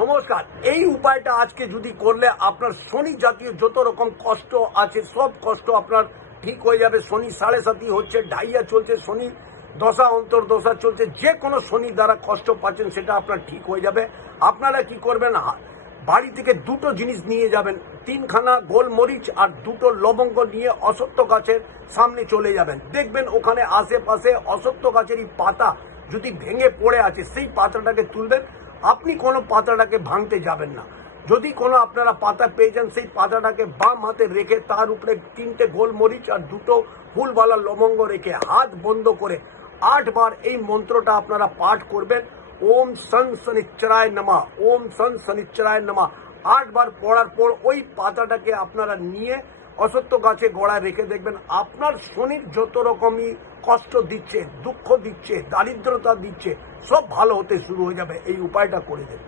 নমস্কার। এই উপায়টা আজকে যদি করলে আপনার শনি জাতীয় যত রকম কষ্ট আছে সব কষ্ট আপনার ঠিক হয়ে যাবে। শনি 7.5 হচ্ছে, ঢাইয়া চলছে, শনি দশা অন্তর্দশা চলছে, যে কোনো শনি দ্বারা কষ্ট পাচ্ছেন সেটা আপনার ঠিক হয়ে যাবে। আপনারা কি করবেন, বাড়ি থেকে দুটো জিনিস নিয়ে যাবেন, 3খানা গোলমরিচ আর 2টো লবঙ্গ নিয়ে অশ্বত্থ গাছের সামনে চলে যাবেন। দেখবেন ওখানে আশেপাশে অশ্বত্থ গাছেরই পাতা যদি ভেঙে পড়ে আছে সেই পাতাটাকে তুলবেন। আপনি কোনো পাতাটাকে ভাঙতে যাবেন না। যদি কোনো আপনারা পাতা পেয়ে যান সেই পাতাটাকে বাম হাতে রেখে তার উপরে 3টে গোলমরিচ আর 2টো ফুলওয়ালা লবঙ্গ রেখে হাত বন্ধ করে 8 বার এই মন্ত্রটা আপনারা পাঠ করবেন। ওম সন শনিশ্চরায় নমঃ, ওম সন শনিশ্চরায় নমঃ। 8 বার পড়ার পর ওই পাতাটাকে আপনারা নিয়ে অশ্বত্থ গাছে গোড়ায় রেখে দেখবেন আপনার শনির যত রকমই কষ্ট দিচ্ছে, দুঃখ দিচ্ছে, দারিদ্রতা দিচ্ছে, সব ভালো হতে শুরু হয়ে যাবে। এই উপায়টা করে দেবেন।